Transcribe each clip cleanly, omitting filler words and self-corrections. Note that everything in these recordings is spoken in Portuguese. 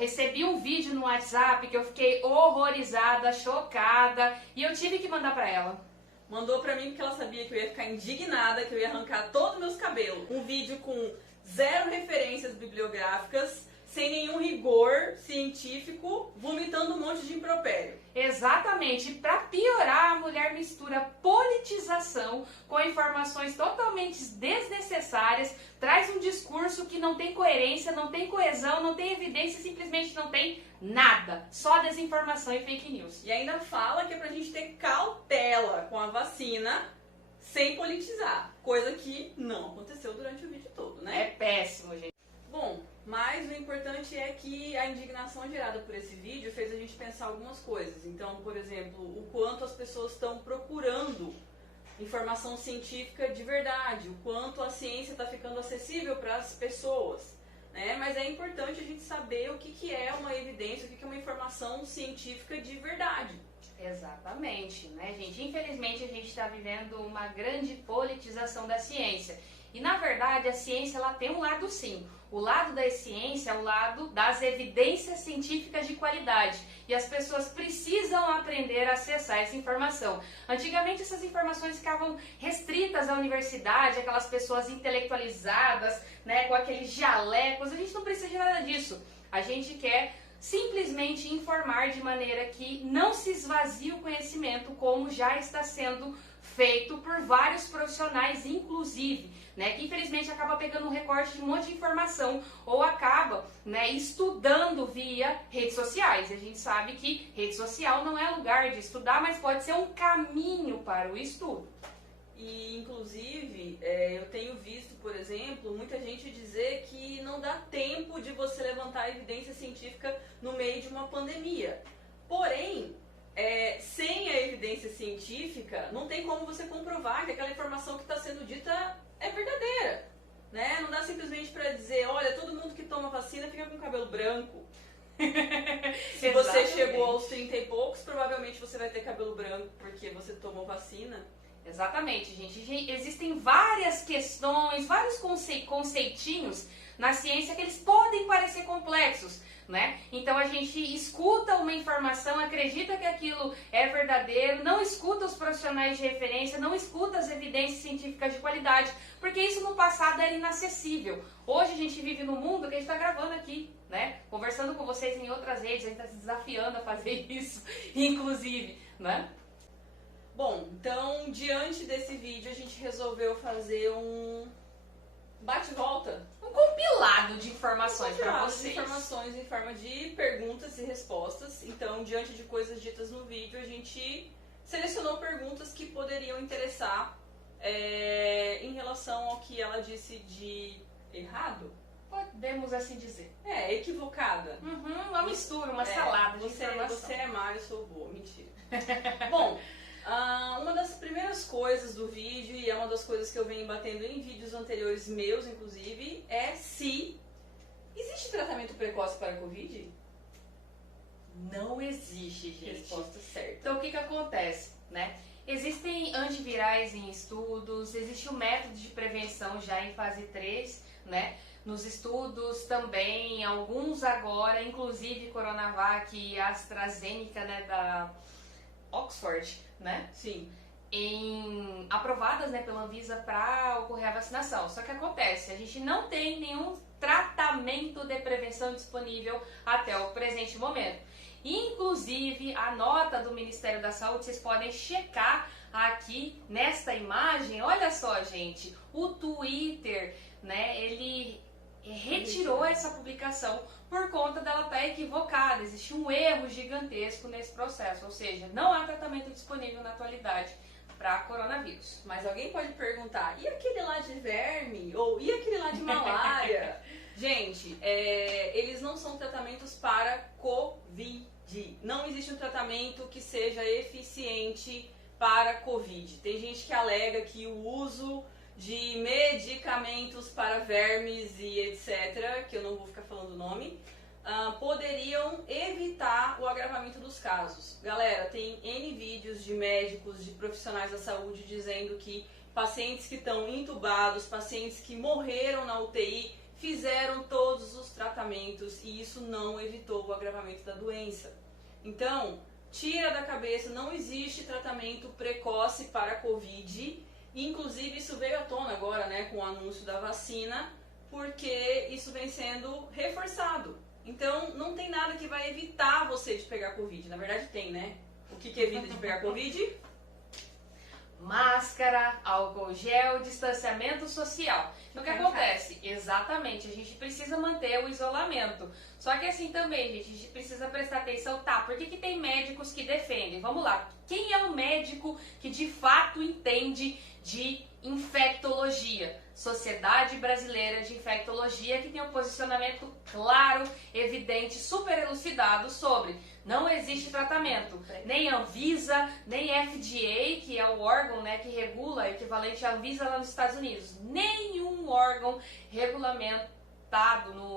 recebi um vídeo no WhatsApp que eu fiquei horrorizada, chocada, e eu tive que mandar pra ela. Mandou pra mim porque ela sabia que eu ia ficar indignada, que eu ia arrancar todos os meus cabelos. Um vídeo com 0 referências bibliográficas, sem nenhum rigor científico, vomitando um monte de impropério. Exatamente, para piorar, a mulher mistura politização com informações totalmente desnecessárias, traz um discurso que não tem coerência, não tem coesão, não tem evidência, simplesmente não tem nada, só desinformação e fake news. E ainda fala que é pra gente ter cautela com a vacina sem politizar, coisa que não aconteceu durante o vídeo todo, né? É péssimo, gente. Bom, mas o importante é que a indignação gerada por esse vídeo fez a gente pensar algumas coisas. Então, por exemplo, o quanto as pessoas estão procurando informação científica de verdade, o quanto a ciência está ficando acessível para as pessoas, né? Mas é importante a gente saber o que é uma evidência, o que é uma informação científica de verdade. Exatamente, né, gente? Infelizmente, a gente está vivendo uma grande politização da ciência. E, na verdade, a ciência ela tem um lado sim. O lado da ciência é o lado das evidências científicas de qualidade. E as pessoas precisam aprender a acessar essa informação. Antigamente, essas informações ficavam restritas à universidade, aquelas pessoas intelectualizadas, né, com aqueles jalecos. A gente não precisa de nada disso. A gente quer simplesmente informar de maneira que não se esvazie o conhecimento, como já está sendo feito por vários profissionais, inclusive, né, que infelizmente acaba pegando um recorte de um monte de informação ou acaba, né, estudando via redes sociais. E a gente sabe que rede social não é lugar de estudar, mas pode ser um caminho para o estudo. E, inclusive, eu tenho visto, por exemplo, muita gente dizer que não dá tempo de você levantar evidência científica no meio de uma pandemia. Porém, sem a evidência científica, não tem como você comprovar que aquela informação que está sendo dita é verdadeira, né? Não dá simplesmente para dizer, olha, todo mundo que toma vacina fica com cabelo branco. Se você chegou aos 30 e poucos, provavelmente você vai ter cabelo branco porque você tomou vacina. Exatamente, gente. Existem várias questões, vários conceitinhos na ciência que eles podem parecer complexos, né? Então a gente escuta uma informação, acredita que aquilo é verdadeiro, não escuta os profissionais de referência, não escuta as evidências científicas de qualidade, porque isso no passado era inacessível. Hoje a gente vive num mundo que a gente está gravando aqui, né? Conversando com vocês em outras redes, a gente está se desafiando a fazer isso, inclusive, né? Bom, então, diante desse vídeo, a gente resolveu fazer um bate-volta. Um compilado de informações para vocês. Informações em forma de perguntas e respostas. Então, diante de coisas ditas no vídeo, a gente selecionou perguntas que poderiam interessar em relação ao que ela disse de errado. Podemos assim dizer. Equivocada. Uma mistura, uma salada de informação. Você é má, eu sou boa. Mentira. Bom... uma das primeiras coisas do vídeo, e é uma das coisas que eu venho batendo em vídeos anteriores meus, inclusive, é se existe tratamento precoce para a Covid? Não existe, gente. Resposta certa. Então, o que acontece, né? Existem antivirais em estudos, existe o método de prevenção já em fase 3, né? Nos estudos também, alguns agora, inclusive Coronavac e AstraZeneca, né, da Oxford, né? Sim. Aprovadas, né, pela Anvisa para ocorrer a vacinação. Só que acontece, a gente não tem nenhum tratamento de prevenção disponível até o presente momento. Inclusive, a nota do Ministério da Saúde, vocês podem checar aqui nesta imagem. Olha só, gente, o Twitter, né, ele retirou essa publicação por conta dela estar equivocada. Existe um erro gigantesco nesse processo, ou seja, não há tratamento disponível na atualidade para coronavírus. Mas alguém pode perguntar, e aquele lá de verme? Ou e aquele lá de malária? Gente, eles não são tratamentos para Covid. Não existe um tratamento que seja eficiente para Covid. Tem gente que alega que o uso de medicamentos para vermes e etc., que eu não vou ficar falando o nome, poderiam evitar o agravamento dos casos. Galera, tem N vídeos de médicos, de profissionais da saúde dizendo que pacientes que estão entubados, pacientes que morreram na UTI, fizeram todos os tratamentos e isso não evitou o agravamento da doença. Então, tira da cabeça, não existe tratamento precoce para a Covid. Inclusive, isso veio à tona agora, né, com o anúncio da vacina, porque isso vem sendo reforçado. Então, não tem nada que vai evitar você de pegar Covid. Na verdade, tem, né? O que evita de pegar Covid? Máscara, álcool gel, distanciamento social. Então, o que acontece? Exatamente, a gente precisa manter o isolamento. Só que assim também, gente, a gente precisa prestar atenção, tá? Por que tem médicos que defendem? Vamos lá, quem é o médico que de fato entende de infectologia? Sociedade Brasileira de Infectologia, que tem um posicionamento claro, evidente, super elucidado sobre não existe tratamento, nem Anvisa, nem FDA, que é o órgão, né, que regula, equivalente à Anvisa lá nos Estados Unidos, nenhum órgão regulamentado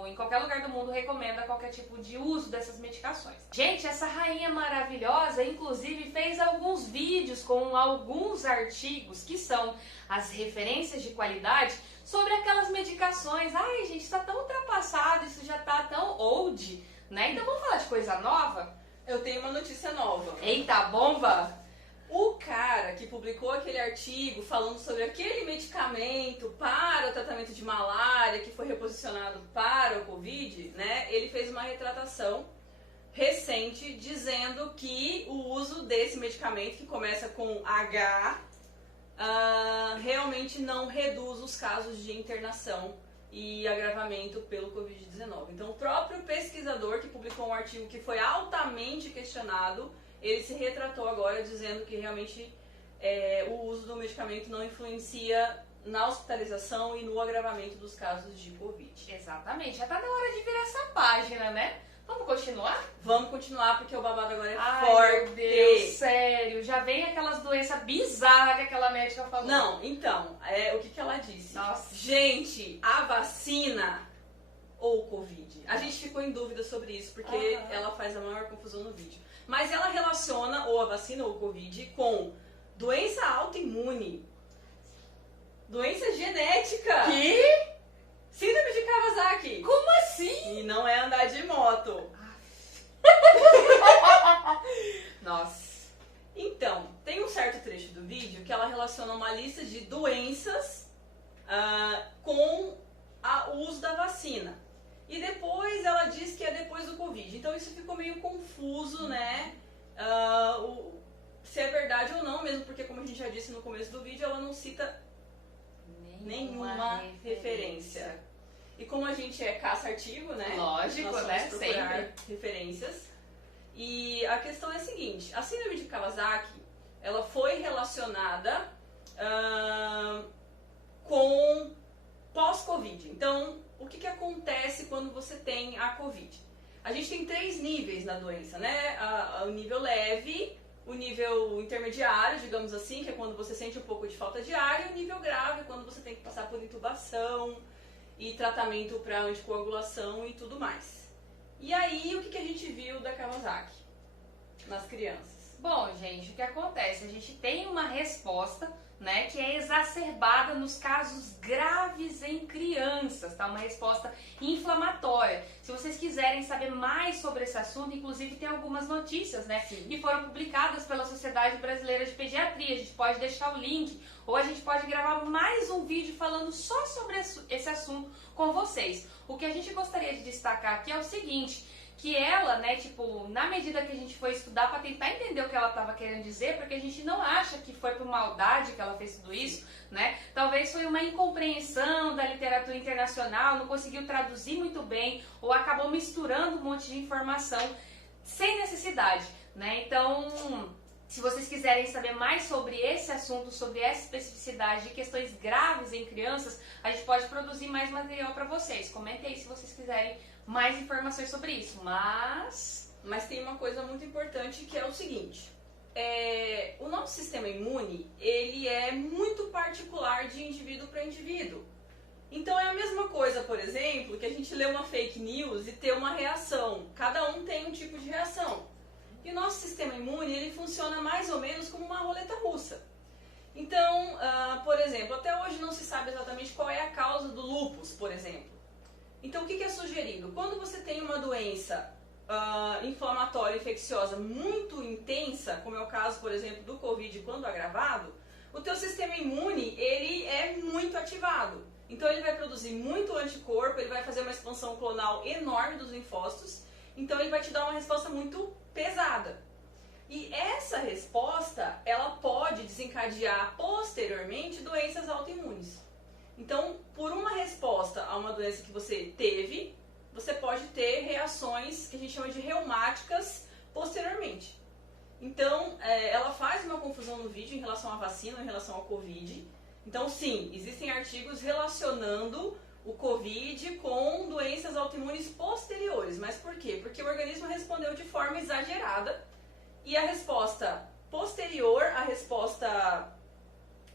em qualquer lugar do mundo recomenda qualquer tipo de uso dessas medicações. Gente, essa rainha maravilhosa, inclusive, fez alguns vídeos com alguns artigos que são as referências de qualidade sobre aquelas medicações. Ai, gente, está tão ultrapassado, isso já está tão old, né? Então vamos falar de coisa nova? Eu tenho uma notícia nova. Eita, bomba! O cara que publicou aquele artigo falando sobre aquele medicamento para o tratamento de malária que foi reposicionado para o Covid, né? Ele fez uma retratação recente dizendo que o uso desse medicamento, que começa com H, realmente não reduz os casos de internação e agravamento pelo Covid-19. Então, o próprio pesquisador que publicou um artigo que foi altamente questionado, ele se retratou agora dizendo que realmente o uso do medicamento não influencia na hospitalização e no agravamento dos casos de Covid. Exatamente, já tá na hora de virar essa página, né? Vamos continuar? Vamos continuar porque o babado agora é Ai, forte. Meu Deus, sério, já vem aquelas doenças bizarras que aquela médica falou. Não, então, o que ela disse? Nossa. Gente, a vacina ou o Covid? A gente ficou em dúvida sobre isso porque ela faz a maior confusão no vídeo. Mas ela relaciona ou a vacina ou o Covid com doença autoimune, doença genética. Que? Síndrome de Kawasaki. Como assim? E não é andar de moto. Nossa. Então, tem um certo trecho do vídeo que ela relaciona uma lista de doenças com o uso da vacina. E depois ela diz que é depois do Covid. Então isso ficou meio confuso, né? Se é verdade ou não, mesmo porque, como a gente já disse no começo do vídeo, ela não cita nenhuma referência. E como a gente é caça-artigo, né? Lógico, nós né? vamos procurar Sempre. referências. E a questão é a seguinte: a síndrome de Kawasaki, ela foi relacionada com pós-Covid. Então, o que acontece quando você tem a Covid? A gente tem 3 níveis na doença, né? O nível leve, o nível intermediário, digamos assim, que é quando você sente um pouco de falta de ar, e o nível grave, quando você tem que passar por intubação e tratamento para anticoagulação e tudo mais. E aí, o que a gente viu da Kawasaki nas crianças? Bom, gente, o que acontece? A gente tem uma resposta, né, que é exacerbada nos casos graves em crianças, tá? Uma resposta inflamatória. Se vocês quiserem saber mais sobre esse assunto, inclusive tem algumas notícias, né, que foram publicadas pela Sociedade Brasileira de Pediatria. A gente pode deixar o link, ou a gente pode gravar mais um vídeo falando só sobre esse assunto com vocês. O que a gente gostaria de destacar aqui é o seguinte: que ela, né, tipo, na medida que a gente foi estudar para tentar entender o que ela estava querendo dizer, porque a gente não acha que foi por maldade que ela fez tudo isso, né? Talvez foi uma incompreensão da literatura internacional, não conseguiu traduzir muito bem, ou acabou misturando um monte de informação sem necessidade, né? Então, se vocês quiserem saber mais sobre esse assunto, sobre essa especificidade de questões graves em crianças, a gente pode produzir mais material para vocês. Comentem aí se vocês quiserem mais informações sobre isso, mas tem uma coisa muito importante que é o seguinte: o nosso sistema imune, ele é muito particular de indivíduo para indivíduo. Então é a mesma coisa, por exemplo, que a gente lê uma fake news e ter uma reação. Cada um tem um tipo de reação. E o nosso sistema imune, ele funciona mais ou menos como uma roleta russa. Então, por exemplo, até hoje não se sabe exatamente qual é a causa do lúpus, por exemplo. Então, o que é sugerido? Quando você tem uma doença inflamatória infecciosa muito intensa, como é o caso, por exemplo, do Covid quando agravado, o teu sistema imune, ele é muito ativado. Então ele vai produzir muito anticorpo, ele vai fazer uma expansão clonal enorme dos linfócitos, então ele vai te dar uma resposta muito pesada. E essa resposta, ela pode desencadear posteriormente doenças autoimunes. Então, por uma resposta a uma doença que você teve, você pode ter reações que a gente chama de reumáticas posteriormente. Então, ela faz uma confusão no vídeo em relação à vacina, em relação ao Covid. Então, sim, existem artigos relacionando o Covid com doenças autoimunes posteriores. Mas por quê? Porque o organismo respondeu de forma exagerada e a resposta posterior, a resposta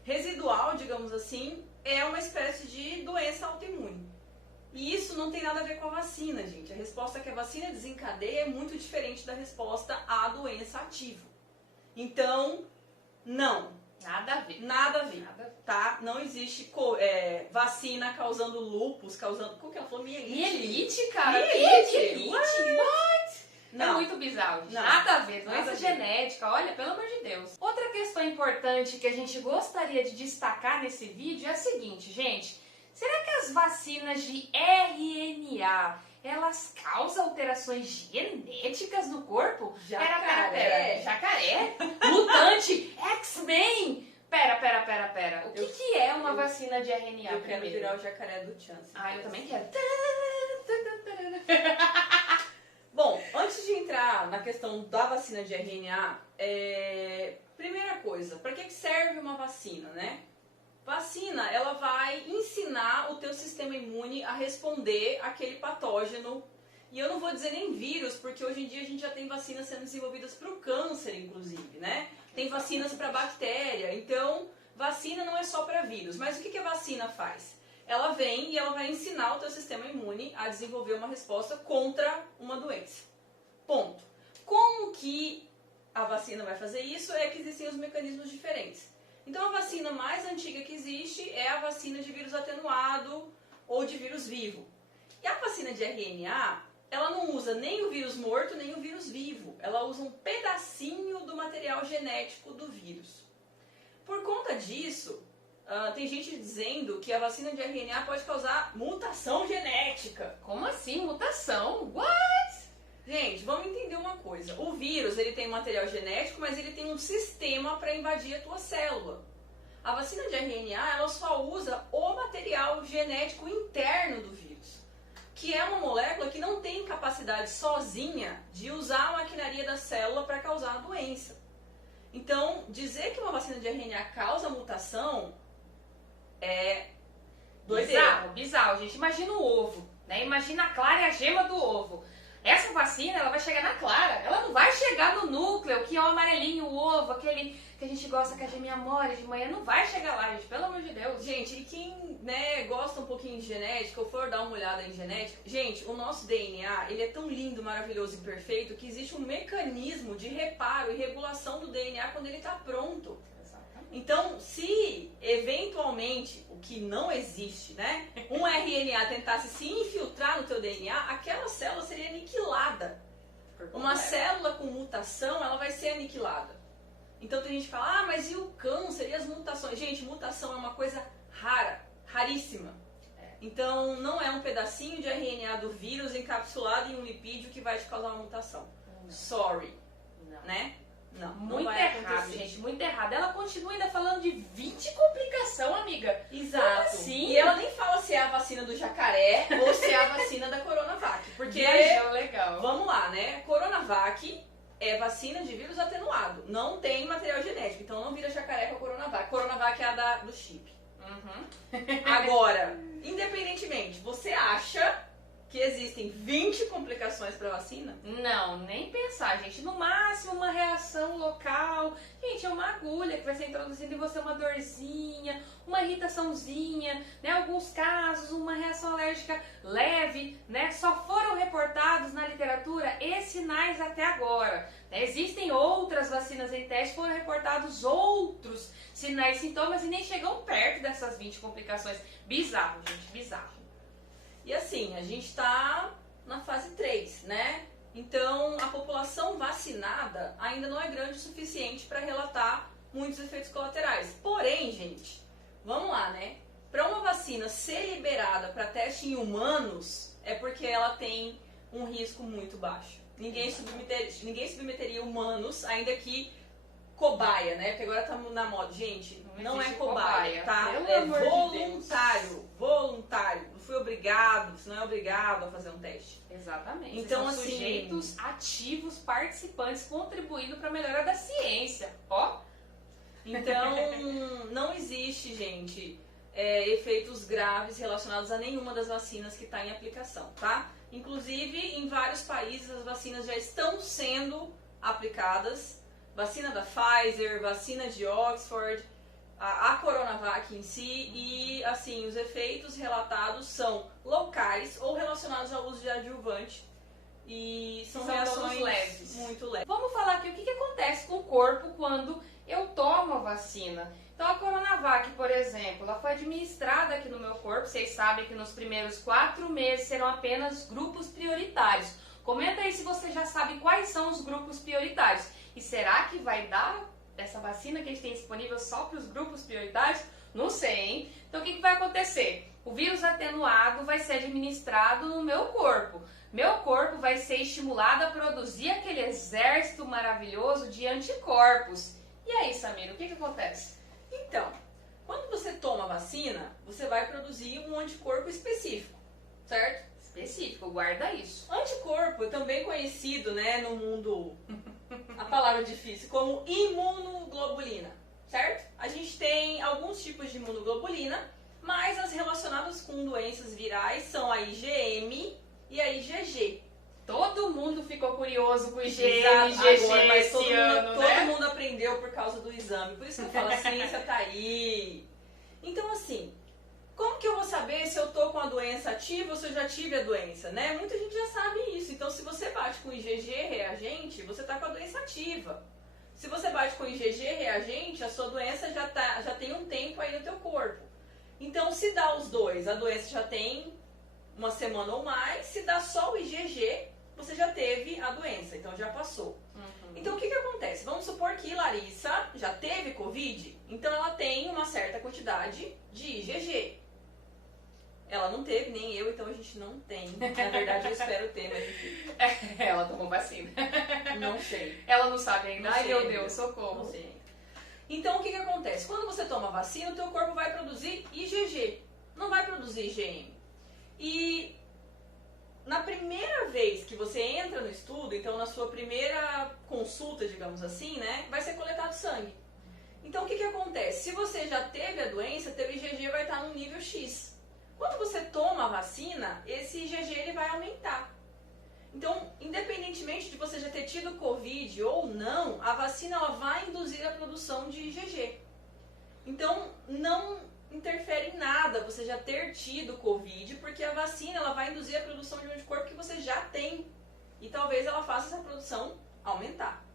residual, digamos assim, é uma espécie de doença autoimune. E isso não tem nada a ver com a vacina, gente. A resposta que a vacina desencadeia é muito diferente da resposta à doença ativa. Então, não. Nada a ver. Nada a ver, tá? Não existe vacina causando lúpus, causando... Como que ela falou? Mielite. Mielite, cara? Mielite? What? Não. É muito bizarro, gente. Não. Nada a ver. Nada Doença a ver. genética, olha, pelo amor de Deus. Outra questão importante que a gente gostaria de destacar nesse vídeo é a seguinte, gente. Será que as vacinas de RNA, elas causam alterações genéticas no corpo? Jacaré. Jacaré? Mutante? X-Men? Pera. O que é uma vacina de RNA? Eu quero primeiro? virar o jacaré do Chance. Ah, eu também quero. Bom, antes de entrar na questão da vacina de RNA, primeira coisa, para que serve uma vacina, né? Vacina, ela vai ensinar o teu sistema imune a responder àquele patógeno. E eu não vou dizer nem vírus, porque hoje em dia a gente já tem vacinas sendo desenvolvidas para o câncer, inclusive, né? Tem vacinas para bactéria. Então, vacina não é só para vírus. Mas o que a vacina faz? Ela vem e ela vai ensinar o teu sistema imune a desenvolver uma resposta contra uma doença. Ponto. Como que a vacina vai fazer isso? É que existem os mecanismos diferentes. Então, a vacina mais antiga que existe é a vacina de vírus atenuado ou de vírus vivo. E a vacina de RNA, ela não usa nem o vírus morto, nem o vírus vivo. Ela usa um pedacinho do material genético do vírus. Por conta disso, tem gente dizendo que a vacina de RNA pode causar mutação genética. Como assim? Mutação? What? Gente, vamos entender uma coisa. O vírus, ele tem um material genético, mas ele tem um sistema para invadir a tua célula. A vacina de RNA, ela só usa o material genético interno do vírus, que é uma molécula que não tem capacidade sozinha de usar a maquinaria da célula para causar a doença. Então, dizer que uma vacina de RNA causa mutação é doideira. Bizarro, gente. Imagina o ovo, né? Imagina a clara e a gema do ovo. Essa vacina, ela vai chegar na clara, ela não vai chegar no núcleo, que é o amarelinho, o ovo, aquele que a gente gosta que a geminha mole de manhã, não vai chegar lá, gente, pelo amor de Deus. Gente, e quem, gosta um pouquinho de genética, ou for dar uma olhada em genética, gente, o nosso DNA, ele é tão lindo, maravilhoso e perfeito, que existe um mecanismo de reparo e regulação do DNA quando ele está pronto. Então, se eventualmente, o que não existe, né, um RNA tentasse se infiltrar no teu DNA, aquela célula seria aniquilada. Uma célula com mutação, ela vai ser aniquilada. Então tem gente que fala, mas e o câncer e as mutações? Gente, mutação é uma coisa rara, raríssima. Então não é um pedacinho de RNA do vírus encapsulado em um lipídio que vai te causar uma mutação. Sorry, né? Não, muito vai errado, acontecer. gente, muito errado. Ela continua ainda falando de 20 complicação, amiga. Exato. Como assim? E ela nem fala se é a vacina do jacaré ou se é a vacina da Coronavac. Porque, Viajou legal. vamos lá, né? Coronavac é vacina de vírus atenuado. Não tem material genético, então não vira jacaré com a Coronavac. Coronavac é a do chip. Agora, independentemente, você acha que existem 20 complicações para vacina? Não, nem pensar, gente. No máximo, uma reação local. Gente, é uma agulha que vai ser introduzida em você, uma dorzinha, uma irritaçãozinha, né? Alguns casos, uma reação alérgica leve, né? Só foram reportados na literatura esses sinais até agora. Né? Existem outras vacinas em teste, foram reportados outros sinais e sintomas e nem chegam perto dessas 20 complicações. Bizarro, gente, bizarro. E assim, a gente está na fase 3, né? Então, a população vacinada ainda não é grande o suficiente para relatar muitos efeitos colaterais. Porém, gente, vamos lá, né? Para uma vacina ser liberada para teste em humanos, é porque ela tem um risco muito baixo. Ninguém submeteria humanos, ainda que cobaia, né? Porque agora tá na moda. Gente, não é cobaia, tá? É voluntário, voluntário. Não fui obrigado, você não é obrigado a fazer um teste. Exatamente. Então, são assim, sujeitos ativos, participantes, contribuindo para a melhora da ciência. Ó. Então, não existe, gente, efeitos graves relacionados a nenhuma das vacinas que está em aplicação, tá? Inclusive, em vários países as vacinas já estão sendo aplicadas. Vacina da Pfizer, vacina de Oxford, a Coronavac em si, e assim, os efeitos relatados são locais ou relacionados ao uso de adjuvante. E são reações leves. Muito leves. Vamos falar aqui o que acontece com o corpo quando eu tomo a vacina. Então a Coronavac, por exemplo, ela foi administrada aqui no meu corpo. Vocês sabem que nos primeiros 4 meses serão apenas grupos prioritários. Comenta aí se você já sabe quais são os grupos prioritários. E será que vai dar essa vacina que a gente tem disponível só para os grupos prioritários? Não sei, hein? Então o que vai acontecer? O vírus atenuado vai ser administrado no meu corpo. Meu corpo vai ser estimulado a produzir aquele exército maravilhoso de anticorpos. E aí, Samir, o que acontece? Então, quando você toma a vacina, você vai produzir um anticorpo específico, certo? Específico, guarda isso. Anticorpo, também conhecido, né, no mundo, a palavra difícil, como imunoglobulina, certo? A gente tem alguns tipos de imunoglobulina, mas as relacionadas com doenças virais são a IgM e a IgG. Todo mundo ficou curioso com o IgM e IgG agora, mas esse ano, né? Todo mundo aprendeu por causa do exame. Por isso que eu falo, a ciência tá aí. Então, assim, como que eu vou saber se eu tô com a doença ativa ou se eu já tive a doença, né? Muita gente já sabe isso. Então, se você bate com IgG reagente, você tá com a doença ativa. Se você bate com IgG reagente, a sua doença já tem um tempo aí no teu corpo. Então, se dá os dois, a doença já tem uma semana ou mais. Se dá só o IgG, você já teve a doença, então já passou. Então, o que acontece? Vamos supor que Larissa já teve Covid, então ela tem uma certa quantidade de IgG. Ela não teve, nem eu, então a gente não tem. Na verdade, eu espero ter, mas enfim. Ela tomou vacina. Não sei. Ela não sabe ainda. Não Ai, sei meu ainda. Deus, socorro. Não sei ainda. Então, o que acontece? Quando você toma vacina, o teu corpo vai produzir IgG, não vai produzir IgM. E na primeira vez que você entra no estudo, então na sua primeira consulta, digamos assim, né, vai ser coletado sangue. Então o que acontece? Se você já teve a doença, teu IgG vai estar no nível X. Quando você toma a vacina, esse IgG ele vai aumentar. Então, independentemente de você já ter tido Covid ou não, a vacina ela vai induzir a produção de IgG. Então, não interfere em nada você já ter tido Covid, porque a vacina ela vai induzir a produção de um anticorpo que você já tem. E talvez ela faça essa produção aumentar.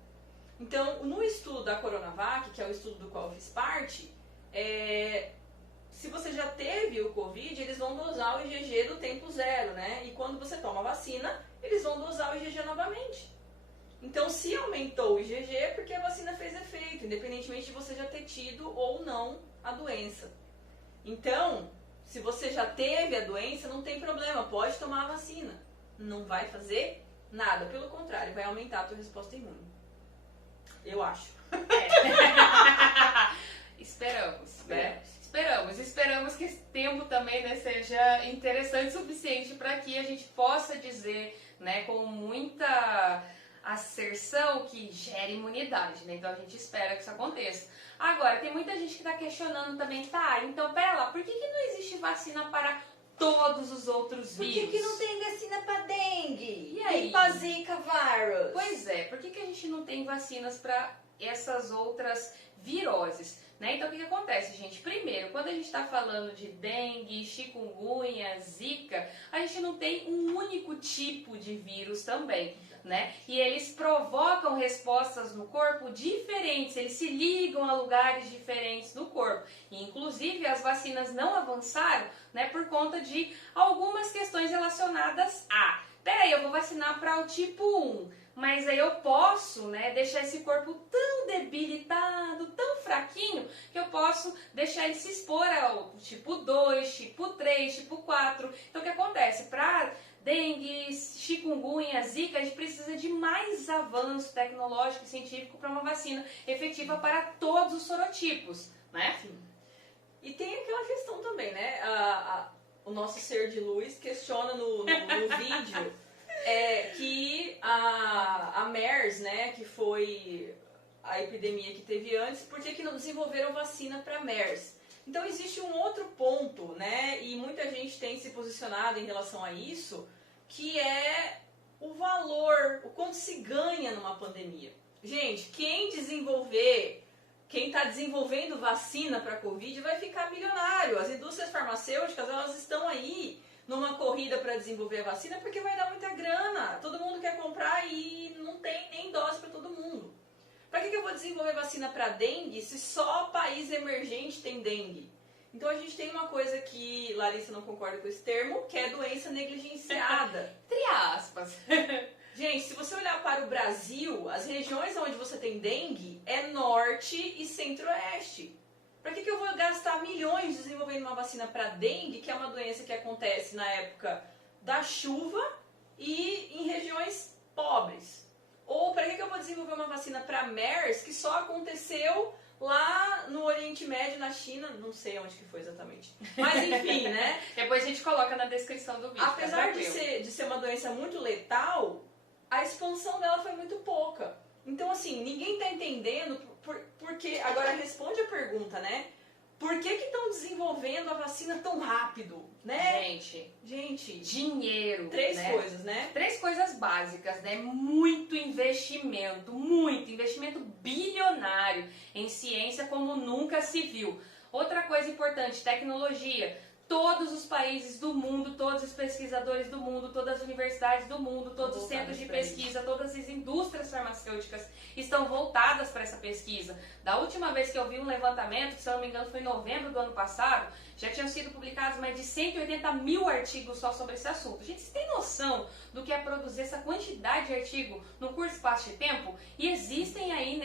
Então, no estudo da Coronavac, que é o estudo do qual eu fiz parte, se você já teve o Covid, eles vão dosar o IgG do tempo zero, né? E quando você toma a vacina, eles vão dosar o IgG novamente. Então, se aumentou o IgG, é porque a vacina fez efeito, independentemente de você já ter tido ou não a doença. Então, se você já teve a doença, não tem problema, pode tomar a vacina. Não vai fazer nada, pelo contrário, vai aumentar a tua resposta imune. Eu acho. Esperamos, né? Esperamos que esse tempo também, né, seja interessante o suficiente para que a gente possa dizer, né, com muita asserção que gere imunidade, né? Então a gente espera que isso aconteça. Agora, tem muita gente que está questionando também, tá, então pera lá, por que não existe vacina para todos os outros vírus? Por que não tem vacina para dengue? E aí? E para zika vírus? Pois é, por que a gente não tem vacinas para essas outras viroses? Né? Então, o que acontece, gente? Primeiro, quando a gente está falando de dengue, chikungunya, zika, a gente não tem um único tipo de vírus também. né? E eles provocam respostas no corpo diferentes, eles se ligam a lugares diferentes do corpo. E, inclusive, as vacinas não avançaram, né, por conta de algumas questões relacionadas a... Peraí, eu vou vacinar para o tipo 1, mas aí eu posso, né, deixar esse corpo tão debilitado, tão fraquinho, que eu posso deixar ele se expor ao tipo 2, tipo 3, tipo 4. Então, o que acontece? Para dengue, chikungunya, zika, a gente precisa de mais avanço tecnológico e científico para uma vacina efetiva para todos os sorotipos, né? Sim. E tem aquela questão também, né? O nosso ser de luz questiona no vídeo que a MERS, né, que foi a epidemia que teve antes, por que não desenvolveram vacina para MERS? Então existe um outro ponto, né, e muita gente tem se posicionado em relação a isso, que é o valor, o quanto se ganha numa pandemia. Gente, quem está desenvolvendo vacina para a Covid vai ficar milionário. As indústrias farmacêuticas, elas estão aí numa corrida para desenvolver a vacina porque vai dar muita grana. Todo mundo quer comprar e não tem nem dose para todo mundo. Para que eu vou desenvolver vacina para dengue se só país emergente tem dengue? Então a gente tem uma coisa que Larissa não concorda com esse termo, que é doença negligenciada. Entre aspas. Gente, se você olhar para o Brasil, as regiões onde você tem dengue é norte e centro-oeste. Para que eu vou gastar milhões desenvolvendo uma vacina para dengue, que é uma doença que acontece na época da chuva e em regiões pobres? Ou para que eu vou desenvolver uma vacina para MERS, que só aconteceu lá no Oriente Médio, na China, não sei onde que foi exatamente. Mas enfim, né? Depois a gente coloca na descrição do vídeo. Apesar de ser uma doença muito letal, a expansão dela foi muito pouca. Então, assim, ninguém está entendendo porque... Agora, responde a pergunta, né? Por que estão desenvolvendo a vacina tão rápido, né? Gente... Dinheiro, Três coisas, né? Três coisas básicas, né? Muito investimento bilionário em ciência como nunca se viu. Outra coisa importante, tecnologia. Todos os países do mundo, todos os pesquisadores do mundo, todas as universidades do mundo, todos os centros de pesquisa, todas as indústrias farmacêuticas estão voltadas para essa pesquisa. Da última vez que eu vi um levantamento, que se eu não me engano foi em novembro do ano passado, já tinham sido publicados mais de 180 mil artigos só sobre esse assunto. Gente, vocês têm noção do que é produzir essa quantidade de artigo num curto espaço de tempo? E existem aí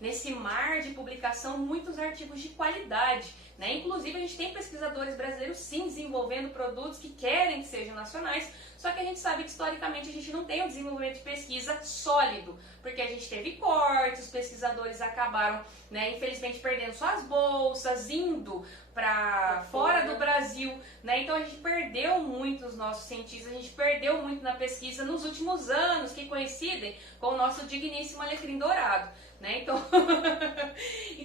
nesse mar de publicação muitos artigos de qualidade. Né? Inclusive, a gente tem pesquisadores brasileiros, sim, desenvolvendo produtos que querem que sejam nacionais, só que a gente sabe que, historicamente, a gente não tem um desenvolvimento de pesquisa sólido, porque a gente teve cortes, os pesquisadores acabaram, né, infelizmente, perdendo suas bolsas, indo para fora do Brasil, né? Então, a gente perdeu muito os nossos cientistas, a gente perdeu muito na pesquisa nos últimos anos, que coincidem com o nosso digníssimo alecrim dourado. Né? Então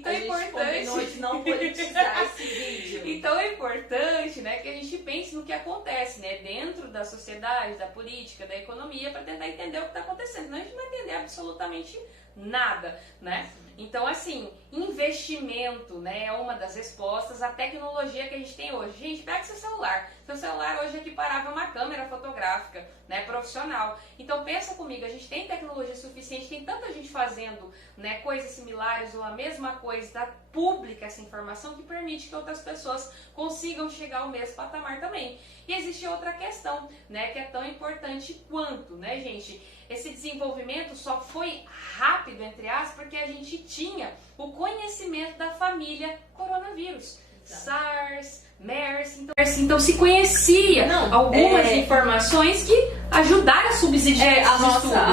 é importante não politizar esse vídeo. Então é importante, né, que a gente pense no que acontece, né, dentro da sociedade, da política, da economia, para tentar entender o que está acontecendo. Senão a gente não vai entender absolutamente nada, né? Então, assim, investimento, né, é uma das respostas. A tecnologia que a gente tem hoje. Gente, pega seu celular. Seu celular hoje é equiparável a uma câmera fotográfica, né, profissional. Então, pensa comigo, a gente tem tecnologia suficiente, tem tanta gente fazendo, né, coisas similares ou a mesma coisa, tá pública essa informação, que permite que outras pessoas consigam chegar ao mesmo patamar também. E existe outra questão, né, que é tão importante quanto, né, gente? Esse desenvolvimento só foi rápido, entre aspas, porque a gente tinha o conhecimento da família coronavírus. SARS, MERS, então se conhecia algumas informações que ajudaram a subsidiar a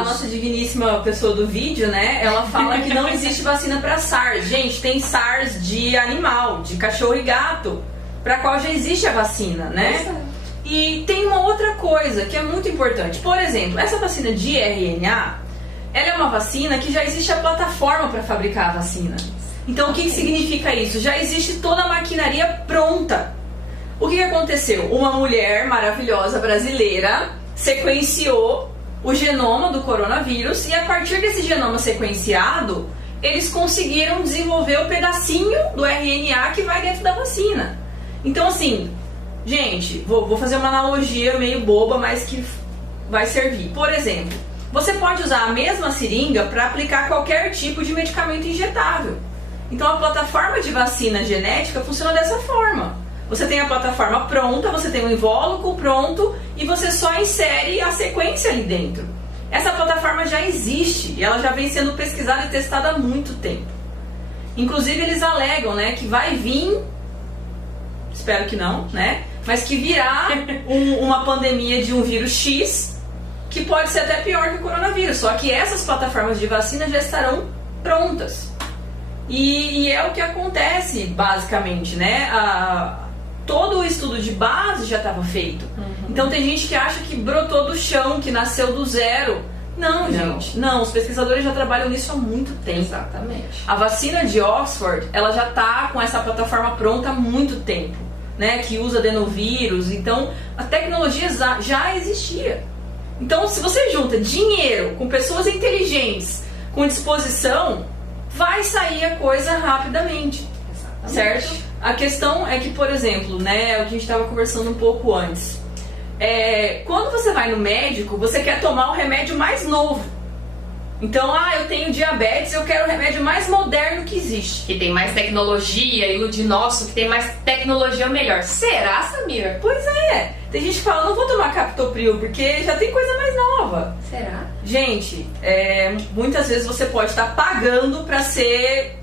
nossa digníssima pessoa do vídeo, né? Ela fala que não existe vacina para SARS. Gente, tem SARS de animal, de cachorro e gato, para qual já existe a vacina, né? E tem uma outra coisa que é muito importante. Por exemplo, essa vacina de RNA, ela é uma vacina que já existe a plataforma para fabricar a vacina. Então, o que significa isso? Já existe toda a maquinaria pronta. O que aconteceu? Uma mulher maravilhosa brasileira sequenciou o genoma do coronavírus e a partir desse genoma sequenciado, eles conseguiram desenvolver o pedacinho do RNA que vai dentro da vacina. Então, assim, gente, vou fazer uma analogia meio boba, mas que vai servir. Por exemplo, você pode usar a mesma seringa para aplicar qualquer tipo de medicamento injetável. Então a plataforma de vacina genética funciona dessa forma. Você tem a plataforma pronta, você tem o invólucro pronto e você só insere a sequência ali dentro. Essa plataforma já existe e ela já vem sendo pesquisada e testada há muito tempo. Inclusive eles alegam, né, que vai vir, espero que não, né, mas que virá uma pandemia de um vírus X que pode ser até pior que o coronavírus, só que essas plataformas de vacina já estarão prontas. E é o que acontece basicamente, né, todo o estudo de base já estava feito. Então tem gente que acha que brotou do chão, que nasceu do zero. Não, gente, não, os pesquisadores já trabalham nisso há muito tempo. Exatamente. A vacina de Oxford, ela já está com essa plataforma pronta há muito tempo, né, que usa adenovírus, então a tecnologia já existia. Então se você junta dinheiro com pessoas inteligentes, com disposição, vai sair a coisa rapidamente. Exatamente. Certo? A questão é que, por exemplo, né, o que a gente estava conversando um pouco antes, quando você vai no médico, você quer tomar o remédio mais novo. Então, eu tenho diabetes, eu quero o remédio mais moderno que existe. Que tem mais tecnologia, ilude nosso, que tem mais tecnologia melhor. Será, Samira? Pois é. Tem gente que fala, não vou tomar captopril, porque já tem coisa mais nova. Será? Gente, muitas vezes você pode estar pagando para ser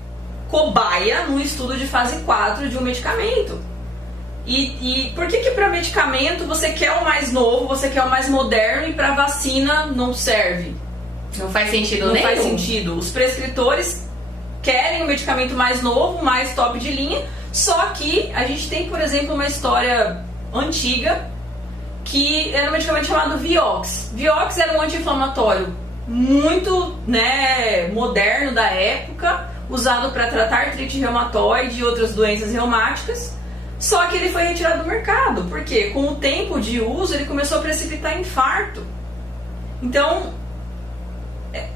cobaia num estudo de fase 4 de um medicamento. E por que para medicamento você quer o mais novo, você quer o mais moderno e para vacina não serve? Não faz sentido nenhum. Não faz sentido. Os prescritores querem um medicamento mais novo, mais top de linha, só que a gente tem, por exemplo, uma história antiga que era um medicamento chamado Vioxx. Vioxx era um anti-inflamatório muito, né, moderno da época, usado para tratar artrite reumatoide e outras doenças reumáticas, só que ele foi retirado do mercado, porque com o tempo de uso ele começou a precipitar infarto. Então,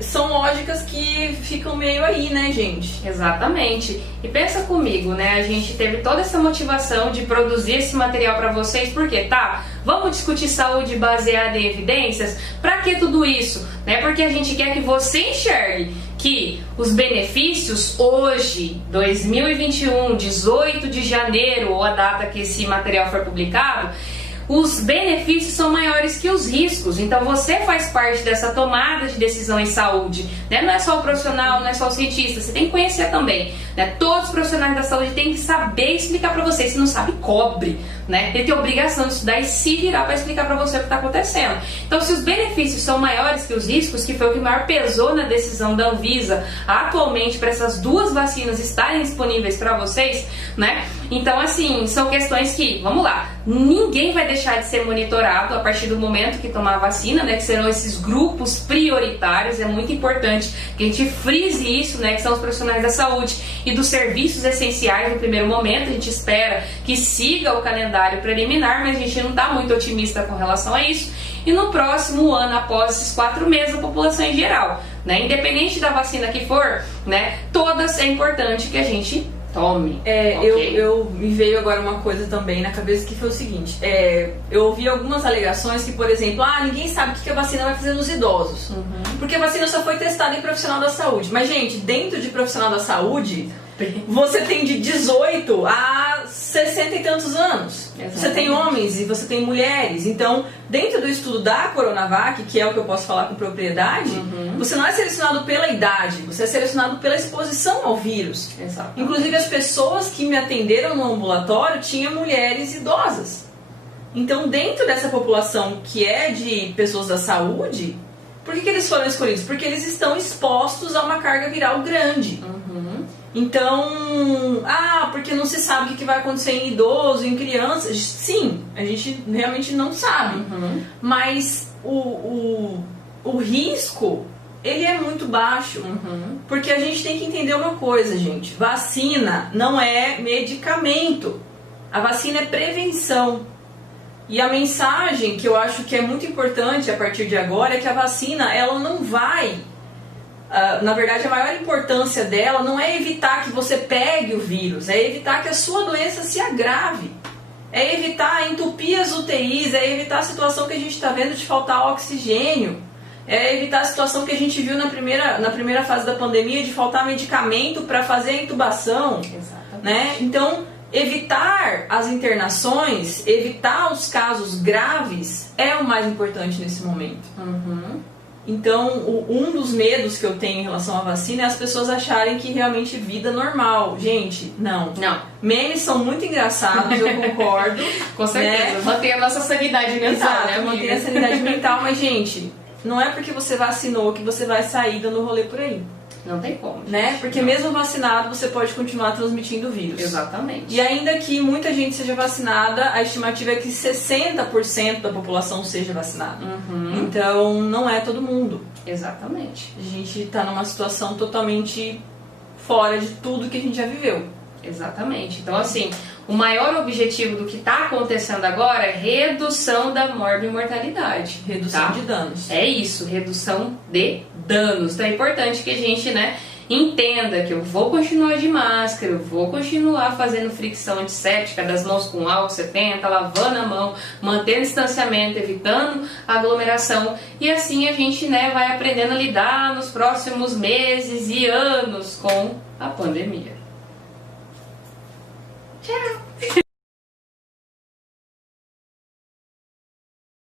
são lógicas que ficam meio aí, né, gente? Exatamente. E pensa comigo, né? A gente teve toda essa motivação de produzir esse material para vocês, porque vamos discutir saúde baseada em evidências? Para que tudo isso? Né? Porque a gente quer que você enxergue que os benefícios hoje, 2021, 18 de janeiro, ou a data que esse material for publicado, os benefícios são maiores que os riscos. Então você faz parte dessa tomada de decisão em saúde, né? Não é só o profissional, não é só o cientista, você tem que conhecer também, né? Todos os profissionais da saúde têm que saber explicar para você. Se não sabe, cobre, né? Ele tem obrigação de estudar e se virar para explicar para você o que está acontecendo. Então, se os benefícios são maiores que os riscos, que foi o que maior pesou na decisão da Anvisa atualmente para essas duas vacinas estarem disponíveis para vocês, né? Então, assim, são questões que, vamos lá, ninguém vai deixar de ser monitorado a partir do momento que tomar a vacina, né? Que serão esses grupos prioritários. É muito importante que a gente frise isso, né? Que são os profissionais da saúde e dos serviços essenciais no primeiro momento. A gente espera que siga o calendário preliminar, mas a gente não está muito otimista com relação a isso. E no próximo ano, após esses 4 meses, a população em geral, né? Independente da vacina que for, né? Todas é importante que a gente tome. Okay. Me veio agora uma coisa também na cabeça que foi o seguinte, eu ouvi algumas alegações que, por exemplo, ninguém sabe o que a vacina vai fazer nos idosos, porque a vacina só foi testada em profissional da saúde. Mas, gente, dentro de profissional da saúde, você tem de 18 a 60 e tantos anos. Exatamente. Você tem homens e você tem mulheres. Então, dentro do estudo da Coronavac, que é o que eu posso falar com propriedade, você não é selecionado pela idade, você é selecionado pela exposição ao vírus. Exatamente. Inclusive, as pessoas que me atenderam no ambulatório tinham mulheres idosas. Então, dentro dessa população que é de pessoas da saúde, por que eles foram escolhidos? Porque eles estão expostos a uma carga viral grande. Então, porque não se sabe o que vai acontecer em idoso, em crianças. Sim, a gente realmente não sabe. Mas o risco, ele é muito baixo. Porque a gente tem que entender uma coisa, gente. Vacina não é medicamento. A vacina é prevenção. E a mensagem que eu acho que é muito importante a partir de agora é que a vacina, ela não vai... na verdade, a maior importância dela não é evitar que você pegue o vírus, é evitar que a sua doença se agrave, é evitar entupir as UTIs, é evitar a situação que a gente está vendo de faltar oxigênio, é evitar a situação que a gente viu na primeira fase da pandemia de faltar medicamento para fazer a intubação. Exatamente. Né? Então, evitar as internações, evitar os casos graves é o mais importante nesse momento. Uhum. Então, um dos medos que eu tenho em relação à vacina é as pessoas acharem que realmente vida normal. Gente, não. Não. Memes são muito engraçados, eu concordo. Com certeza. Né? Manter a nossa sanidade mental, Exato, né, amiga? manter a sanidade mental, mas, gente, não é porque você vacinou que você vai sair dando rolê por aí. Não tem como. Gente. Né? Porque não. mesmo vacinado, você pode continuar transmitindo o vírus. Exatamente. E ainda que muita gente seja vacinada, a estimativa é que 60% da população seja vacinada. Uhum. Então, não é todo mundo. Exatamente. A gente está numa situação totalmente fora de tudo que a gente já viveu. Exatamente. Então, assim, o maior objetivo do que está acontecendo agora é redução da morbimortalidade. Redução tá? de danos. É isso, redução de danos. Então é importante que a gente, né, entenda que eu vou continuar de máscara, eu vou continuar fazendo fricção antisséptica das mãos com álcool 70, lavando a mão, mantendo distanciamento, evitando aglomeração, e assim a gente, né, vai aprendendo a lidar nos próximos meses e anos com a pandemia. Tchau!